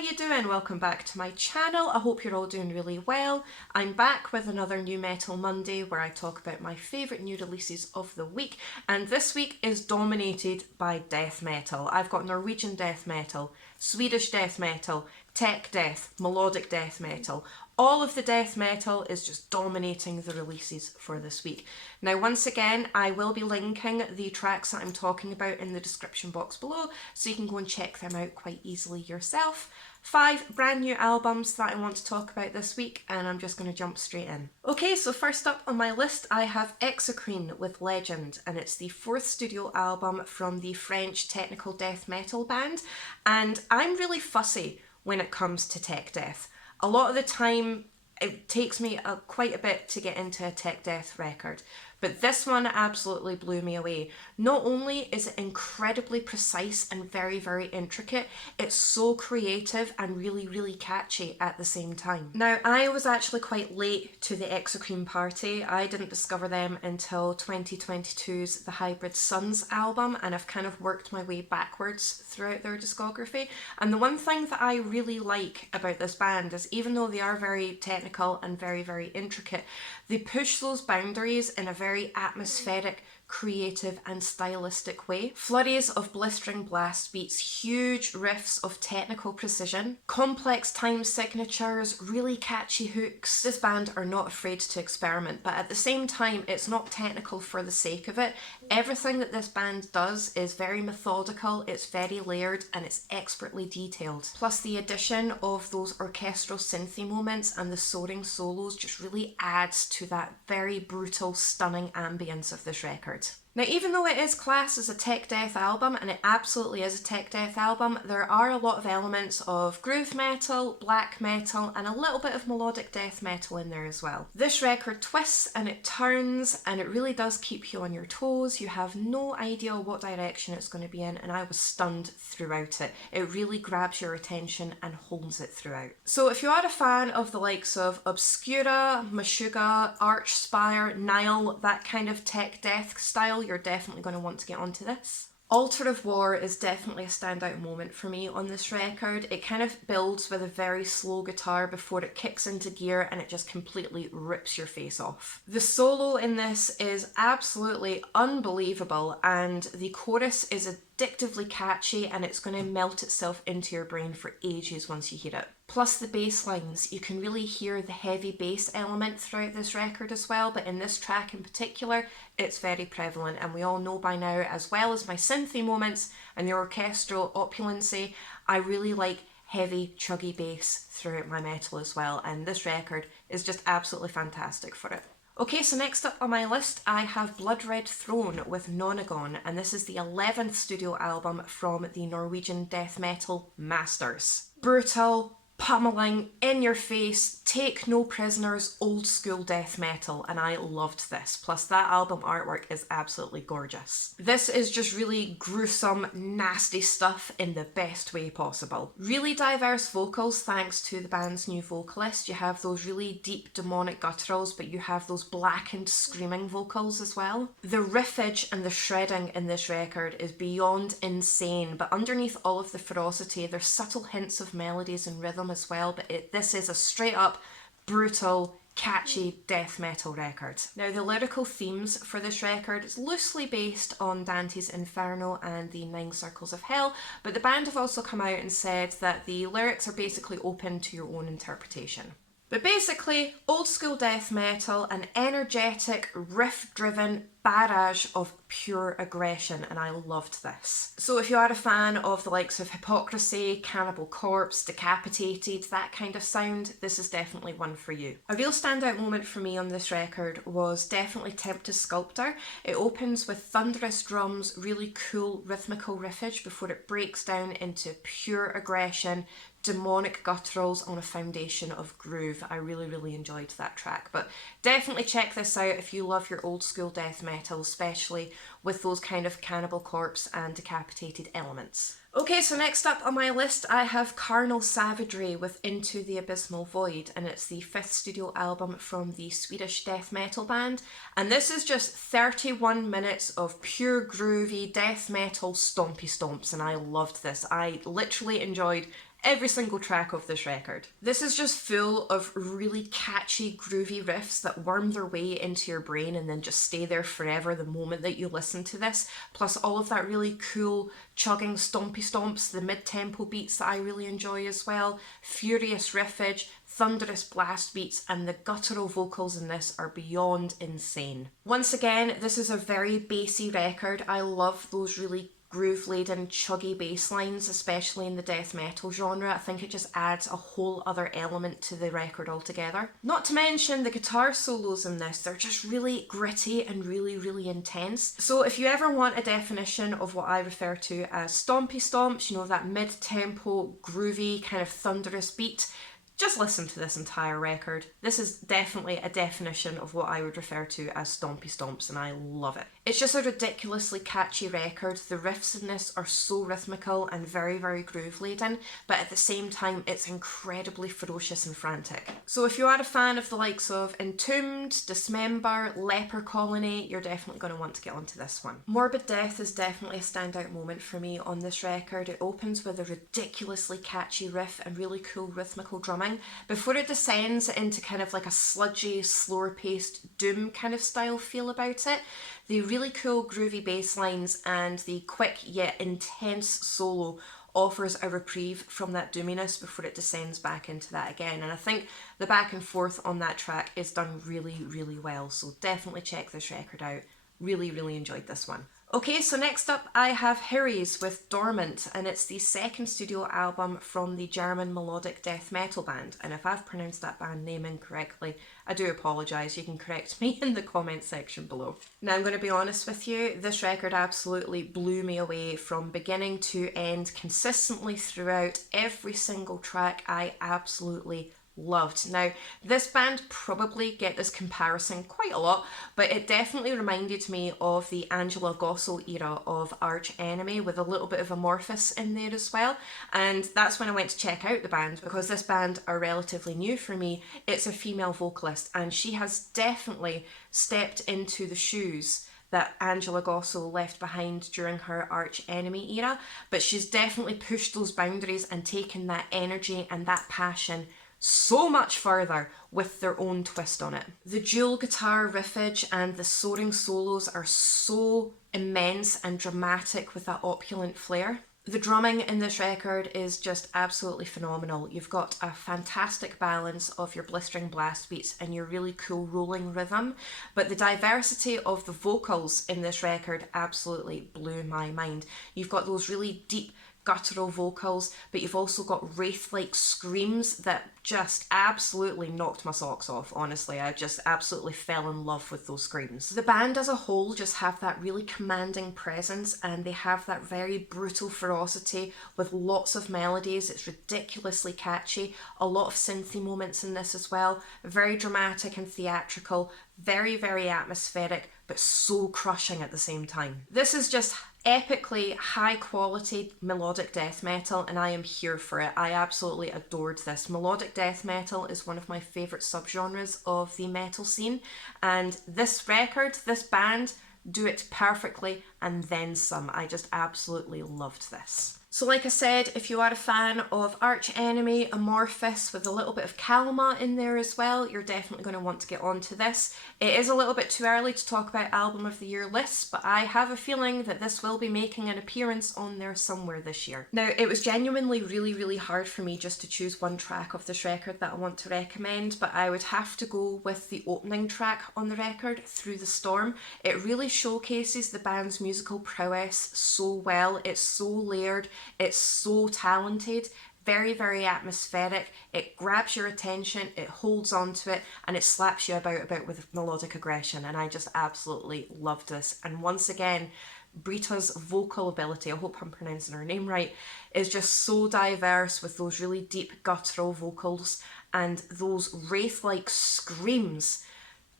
you doing? Welcome back to my channel. I hope you're all doing really well. I'm back with another New Metal Monday where I talk about my favourite new releases of the week, and this week is dominated by death metal. I've got Norwegian death metal, Swedish death metal, tech death, melodic death metal. All of the death metal is just dominating the releases for this week. Now, once again, I will be linking the tracks that I'm talking about in the description box below, so you can go and check them out quite easily yourself. 5 brand new albums that I want to talk about this week, and I'm just going to jump straight in. Okay, so first up on my list I have Exocrine with Legend, and it's the 4th studio album from the French technical death metal band, and I'm really fussy when it comes to tech death. A lot of the time it takes me quite a bit to get into a tech death record, but this one absolutely blew me away. Not only is it incredibly precise and very, very intricate, it's so creative and really, really catchy at the same time. Now, I was actually quite late to the Exocrine party. I didn't discover them until 2022's The Hybrid Suns album, and I've kind of worked my way backwards throughout their discography. And the one thing that I really like about this band is, even though they are very technical and very, very intricate, they push those boundaries in a very atmospheric, creative and stylistic way. Flurries of blistering blast beats, huge riffs of technical precision, complex time signatures, really catchy hooks. This band are not afraid to experiment, but at the same time it's not technical for the sake of it. Everything that this band does is very methodical, it's very layered and it's expertly detailed. Plus the addition of those orchestral synthy moments and the soaring solos just really adds to that very brutal, stunning ambience of this record. Now, even though it is classed as a tech death album, and it absolutely is a tech death album, there are a lot of elements of groove metal, black metal, and a little bit of melodic death metal in there as well. This record twists and it turns, and it really does keep you on your toes. You have no idea what direction it's going to be in, and I was stunned throughout it. It really grabs your attention and holds it throughout. So if you are a fan of the likes of Obscura, Meshuggah, Archspire, Nile, that kind of tech death style, you're definitely going to want to get onto this. Altar of War is definitely a standout moment for me on this record. It kind of builds with a very slow guitar before it kicks into gear and it just completely rips your face off. The solo in this is absolutely unbelievable, and the chorus is addictively catchy and it's going to melt itself into your brain for ages once you hear it. Plus the bass lines, you can really hear the heavy bass element throughout this record as well, but in this track in particular, it's very prevalent, and we all know by now, as well as my synthy moments and the orchestral opulency, I really like heavy, chuggy bass throughout my metal as well, and this record is just absolutely fantastic for it. Okay, so next up on my list I have Blood Red Throne with Nonagon, and this is the 11th studio album from the Norwegian death metal masters. Brutal, pummeling, in your face, take no prisoners, old school death metal, and I loved this. Plus that album artwork is absolutely gorgeous. This is just really gruesome, nasty stuff in the best way possible. Really diverse vocals thanks to the band's new vocalist. You have those really deep demonic gutturals, but you have those blackened screaming vocals as well. The riffage and the shredding in this record is beyond insane, but underneath all of the ferocity there's subtle hints of melodies and rhythm as well, but this is a straight up brutal, catchy death metal record. Now, the lyrical themes for this record is loosely based on Dante's Inferno and the 9 Circles of Hell, but the band have also come out and said that the lyrics are basically open to your own interpretation. But basically, old school death metal, an energetic, riff-driven barrage of pure aggression, and I loved this. So if you are a fan of the likes of Hypocrisy, Cannibal Corpse, Decapitated, that kind of sound, this is definitely one for you. A real standout moment for me on this record was definitely Tempest Sculptor. It opens with thunderous drums, really cool rhythmical riffage before it breaks down into pure aggression, demonic gutturals on a foundation of groove. I really, really enjoyed that track, but definitely check this out if you love your old school death metal, especially with those kind of Cannibal Corpse and Decapitated elements. Okay, so next up on my list I have Carnal Savagery with Into the Abysmal Void, and it's the 5th studio album from the Swedish death metal band, and this is just 31 minutes of pure groovy death metal stompy stomps, and I loved this. I literally enjoyed every single track of this record. This is just full of really catchy, groovy riffs that worm their way into your brain and then just stay there forever the moment that you listen to this, plus all of that really cool chugging stompy stomps, the mid-tempo beats that I really enjoy as well, furious riffage, thunderous blast beats, and the guttural vocals in this are beyond insane. Once again, this is a very bassy record. I love those really groove-laden, chuggy bass lines, especially in the death metal genre. I think it just adds a whole other element to the record altogether. Not to mention the guitar solos in this, they're just really gritty and really, really intense. So if you ever want a definition of what I refer to as stompy stomps, you know, that mid-tempo, groovy, kind of thunderous beat, just listen to this entire record. This is definitely a definition of what I would refer to as stompy stomps, and I love it. It's just a ridiculously catchy record. The riffs in this are so rhythmical and very, very groove laden, but at the same time it's incredibly ferocious and frantic. So if you are a fan of the likes of Entombed, Dismember, Leper Colony, you're definitely going to want to get onto this one. Morbid Death is definitely a standout moment for me on this record. It opens with a ridiculously catchy riff and really cool rhythmical drumming before it descends into kind of like a sludgy, slower paced doom kind of style feel about it. The really cool groovy bass lines and the quick yet intense solo offers a reprieve from that doominess before it descends back into that again. And I think the back and forth on that track is done really, really well. So definitely check this record out. Really, really enjoyed this one. Okay, so next up I have Hiraes with Dormant, and it's the second studio album from the German melodic death metal band. And if I've pronounced that band name incorrectly, I do apologise. You can correct me in the comment section below. Now I'm going to be honest with you, this record absolutely blew me away from beginning to end, consistently throughout. Every single track I absolutely loved. Now, this band probably get this comparison quite a lot, but it definitely reminded me of the Angela Gossel era of Arch Enemy, with a little bit of Amorphous in there as well. And that's when I went to check out the band, because this band are relatively new for me. It's a female vocalist, and she has definitely stepped into the shoes that Angela Gossel left behind during her Arch Enemy era, but she's definitely pushed those boundaries and taken that energy and that passion so much further with their own twist on it. The dual guitar riffage and the soaring solos are so immense and dramatic with that opulent flair. The drumming in this record is just absolutely phenomenal. You've got a fantastic balance of your blistering blast beats and your really cool rolling rhythm, but the diversity of the vocals in this record absolutely blew my mind. You've got those really deep guttural vocals, but you've also got wraith-like screams that just absolutely knocked my socks off, honestly. I just absolutely fell in love with those screams. The band as a whole just have that really commanding presence, and they have that very brutal ferocity with lots of melodies. It's ridiculously catchy, a lot of synthy moments in this as well, very dramatic and theatrical, very, very atmospheric, but so crushing at the same time. This is just epically high quality melodic death metal, and I am here for it. I absolutely adored this. Melodic death metal is one of my favourite subgenres of the metal scene, and this record, this band, do it perfectly and then some. I just absolutely loved this. So like I said, if you are a fan of Arch Enemy, Amorphous with a little bit of Kalma in there as well, you're definitely going to want to get onto this. It is a little bit too early to talk about Album of the Year lists, but I have a feeling that this will be making an appearance on there somewhere this year. Now, it was genuinely really, really hard for me just to choose one track of this record that I want to recommend, but I would have to go with the opening track on the record, Through the Storm. It really showcases the band's musical prowess so well. It's so layered. It's so talented, very, very atmospheric. It grabs your attention, it holds on to it, and it slaps you about with melodic aggression. And I just absolutely loved this. And once again, Brita's vocal ability, I hope I'm pronouncing her name right, is just so diverse with those really deep guttural vocals and those wraith-like screams.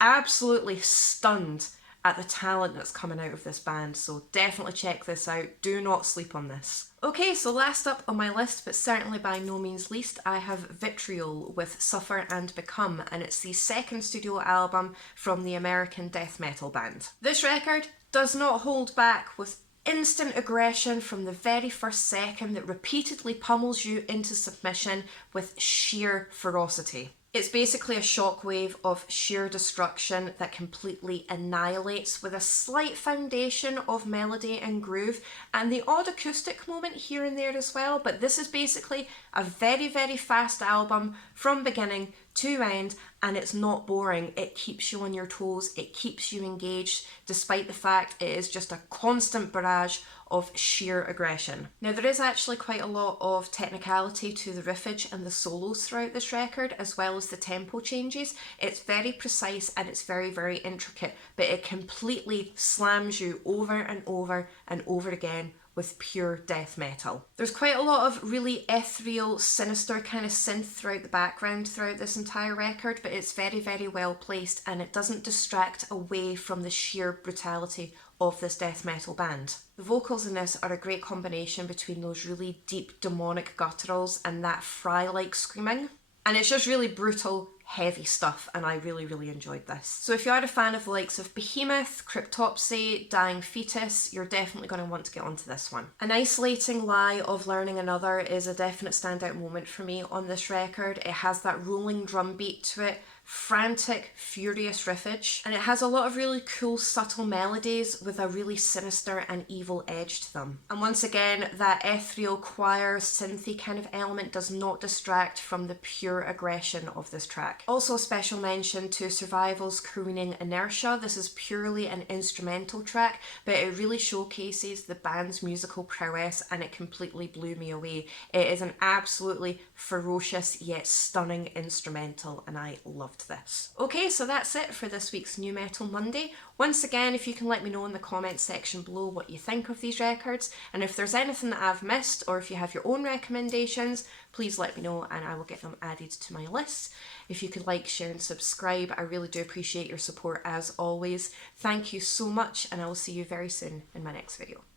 Absolutely stunned at the talent that's coming out of this band, so definitely check this out. Do not sleep on this. Okay, so last up on my list, but certainly by no means least, I have Vitriol with Suffer and Become, and it's the second studio album from the American death metal band. This record does not hold back with instant aggression from the very first second that repeatedly pummels you into submission with sheer ferocity. It's basically a shockwave of sheer destruction that completely annihilates, with a slight foundation of melody and groove and the odd acoustic moment here and there as well. But this is basically a very, very fast album from beginning to end, and it's not boring. It keeps you on your toes, it keeps you engaged, despite the fact it is just a constant barrage of sheer aggression. Now, there is actually quite a lot of technicality to the riffage and the solos throughout this record, as well as the tempo changes. It's very precise and it's very, very intricate, but it completely slams you over and over and over again with pure death metal. There's quite a lot of really ethereal, sinister kind of synth throughout the background throughout this entire record, but it's very, very well placed and it doesn't distract away from the sheer brutality of this death metal band. The vocals in this are a great combination between those really deep demonic gutturals and that fry-like screaming. And it's just really brutal, heavy stuff, and I really, really enjoyed this. So if you are a fan of the likes of Behemoth, Cryptopsy, Dying Fetus, you're definitely going to want to get onto this one. An Isolating Lie of Learning Another is a definite standout moment for me on this record. It has that rolling drum beat to it, frantic, furious riffage, and it has a lot of really cool, subtle melodies with a really sinister and evil edge to them. And once again, that ethereal choir, synthy kind of element does not distract from the pure aggression of this track. Also, a special mention to Survival's crooning Inertia. This is purely an instrumental track, but it really showcases the band's musical prowess, and it completely blew me away. It is an absolutely ferocious yet stunning instrumental, and I loved this. Okay, so that's it for this week's New Metal Monday. Once again, if you can let me know in the comments section below what you think of these records, and if there's anything that I've missed, or if you have your own recommendations, please let me know and I will get them added to my list. If you could like, share and subscribe, I really do appreciate your support as always. Thank you so much, and I will see you very soon in my next video.